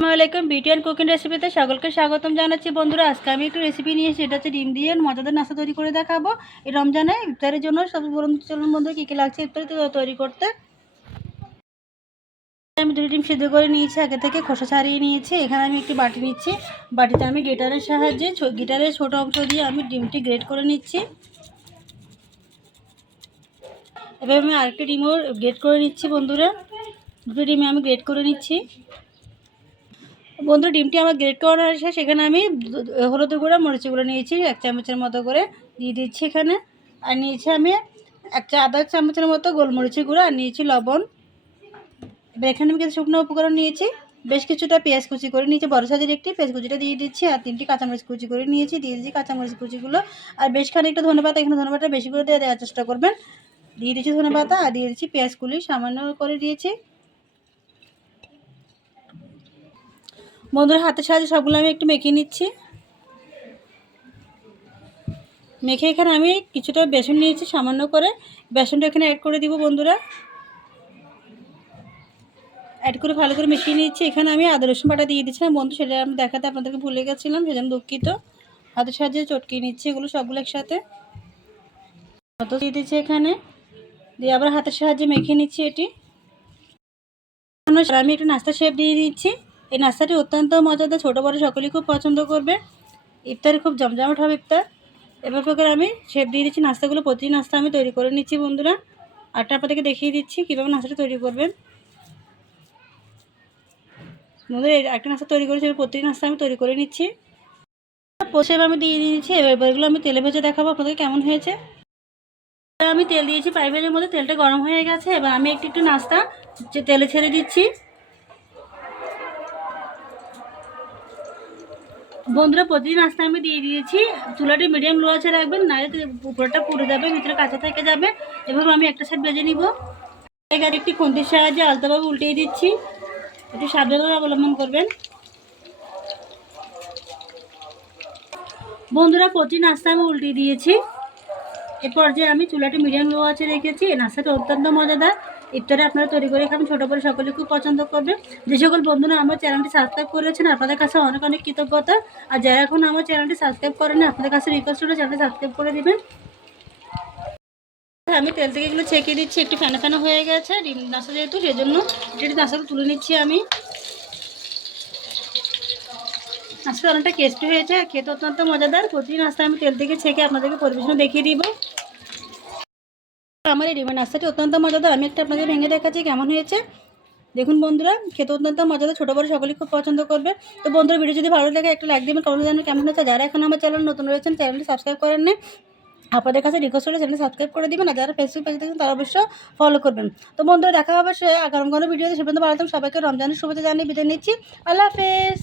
আসসালামাইকুম beauty and cooking রেসিপিতে সকলকে স্বাগতম জানাচ্ছি। বন্ধুরা, আজকে আমি একটু রেসিপি নিয়ে এসেছি। এটা হচ্ছে ডিম দিয়ে মজাদার নাস্তা তৈরি করে দেখাবো এই রমজানে ইফতারের জন্য। সব বলুন চলুন বন্ধু, কী কী লাগছে ইফতারি তৈরি করতে। আমি 2 ডিম সিদ্ধ করে নিয়েছি, আগে থেকে খোসা ছাড়িয়ে নিয়েছি। এখানে আমি একটি বাটি নিচ্ছি, বাটিতে আমি গ্রেটারের সাহায্যে গ্রেটারের ছোটো অংশ দিয়ে আমি ডিমটি গ্রেট করে নিচ্ছি। এবার আমি আরেকটি ডিমও গ্রেট করে নিচ্ছি। বন্ধুরা, 2 ডিমে আমি গ্রেট করে নিচ্ছি। বন্ধু, ডিমটি আমার গ্রেট করানো আছে। সেখানে আমি হলুদ গুঁড়া মরিচি গুঁড়ো নিয়েছি 1 চামচের মতো করে দিয়ে দিচ্ছি এখানে। আর নিয়েছি আমি আধা চামচের মতো গোলমরিচি গুঁড়ো, আর নিয়েছি লবণ। এবার এখানে আমি কিছু শুকনো উপকরণ নিয়েছি, বেশ কিছুটা পেঁয়াজ কুচি করে নিয়েছি, বড় সাইজের একটি পেঁয়াজ কুচিটা দিয়ে দিচ্ছি। আর 3টি কাঁচামরিচ কুচি করে নিয়েছি, দিয়ে দিচ্ছি কাঁচামরিচ কুচিগুলো। আর বেশ খানিকটা ধনেপাতা, এখানে ধনেপাতা বেশি করে দেওয়ার চেষ্টা করবেন। দিয়ে দিচ্ছি ধনেপাতা, আর দিয়ে দিচ্ছি পেঁয়াজ কুলি সামান্য করে দিয়েছি। বন্ধুরা, হাতের সাহায্যে সবগুলো আমি একটু মেখে নিচ্ছি। মেখে এখানে আমি কিছুটা বেসন নিয়েছি সামান্য করে, বেসনটা এখানে অ্যাড করে দিব। বন্ধুরা, অ্যাড করে ভালো করে মিশিয়ে নিচ্ছি। এখানে আমি আদা রসুন বাটা দিয়ে দিচ্ছিলাম বন্ধু, সেটা আমি দেখাতে আপনাদেরকে ভুলে গেছিলাম, সেজন্য দুঃখিত। হাতের সাহায্যে চটকিয়ে নিচ্ছি এগুলো সবগুলো একসাথে মতো দিয়ে দিচ্ছি এখানে, দিয়ে আবার হাতের সাহায্যে মেখে নিচ্ছি এটি। আমি একটু নাস্তা শেপ দিয়ে দিচ্ছি। এই নাস্তাটি অত্যন্ত মজাদার, ছোটো বড়ো সকলেই খুব পছন্দ করবে। ইফতারে খুব জমজমাট হবে ইফতার। এভাবে করে আমি শেপ দিয়ে দিচ্ছি নাস্তাগুলো। প্রতিদিন নাস্তা আমি তৈরি করে নিচ্ছি বন্ধুরা, আরটা আপনাদেরকে দেখিয়ে দিচ্ছি কীভাবে নাস্তাটা তৈরি করবেন। বন্ধুরা, একটা নাস্তা তৈরি করেছি, প্রতিদিন নাস্তা আমি তৈরি করে নিচ্ছি। শেপ আমি দিয়ে দিয়েছি। এবারগুলো আমি তেলে ভেজে দেখাবো আপনাদের কেমন হয়েছে। আমি তেল দিয়েছি, ফ্রাই প্যানের মধ্যে তেলটা গরম হয়ে গেছে। এবার আমি একটু নাস্তা তেলে ছেড়ে দিচ্ছি। বন্ধুরা, প্রতিদিন নাস্তা আমি দিয়ে দিয়েছি। চুলাটি মিডিয়াম লো আছে রাখবেন, নাহলে উপরটা পুড়ে যাবে, ভিতরে কাঁচা থেকে যাবে। এভাবে আমি একটা সাইড ভেজে নিব। একটি খুন্তির সাহায্যে আলতোভাবে উল্টিয়ে দিচ্ছি, একটু সাবধানতা অবলম্বন করবেন। বন্ধুরা, প্রতিদিন নাস্তা আমি উল্টিয়ে দিয়েছি। এরপর যে আমি চুলাটি মিডিয়াম লো আছে রেখেছি। এই নাস্তাটা অত্যন্ত মজাদার, ইফতারে আপনারা তৈরি করে খাবেন, ছোটো বড়ো সকলে খুব পছন্দ করবে। যে সকল বন্ধুরা আমার চ্যানেলটি সাবস্ক্রাইব করেছেন, আপনাদের কাছে অনেক অনেক কৃতজ্ঞতা। আর যারা এখন আমার চ্যানেলটি সাবস্ক্রাইব করেন, আপনাদের কাছে রিকোয়েস্ট হলো চ্যানেলটি সাবস্ক্রাইব করে দেবেন। আমি তেল থেকে এগুলো ছেঁকে দিচ্ছি, একটু ফেনা ফেনা হয়ে গেছে ডিম নাস্তা যেহেতু, সেজন্য একটু নাস্তাটা তুলে নিচ্ছি আমি। নাস্তাটা অনেকটা টেস্টি হয়েছে, খেতে অত্যন্ত মজাদার। প্রতিদিন নাস্তা আমি তেল থেকে ছেঁকে আপনাদেরকে পরিবেশন দেখিয়ে দিব। আমার এই ডিমের নাস্তাটি অত্যন্ত মজাদার, আমি একটা আপনাদের ভেঙে দেখাচ্ছি কেমন হয়েছে। দেখুন বন্ধুরা, খেতে অত্যন্ত মজাদার, ছোটো বড়ো সকলেই খুব পছন্দ করবে। তো বন্ধুরা, ভিডিও যদি ভালো লাগে একটা লাইক দেবেন, কমেন্ট জানাবেন কেমন হয়েছে। যারা এখন আমার চ্যানেল নতুন রয়েছেন, চ্যানেলটি সাবস্ক্রাইব করেন না, আপনাদের কাছে রিকোয়েস্ট হলে চ্যানেলটি সাবস্ক্রাইব করে দিবেন। আর যারা ফেসবুক পেজে দেখছেন তারা অবশ্যই ফলো করবেন। তো বন্ধুরা, দেখা হবে আগামী কোনো ভিডিওতে। সে পর্যন্ত ভালো থাকুন, সবাইকে রমজানের শুভেচ্ছা জানিয়ে বিদায় নিচ্ছি। আল্লাহ হাফেজ।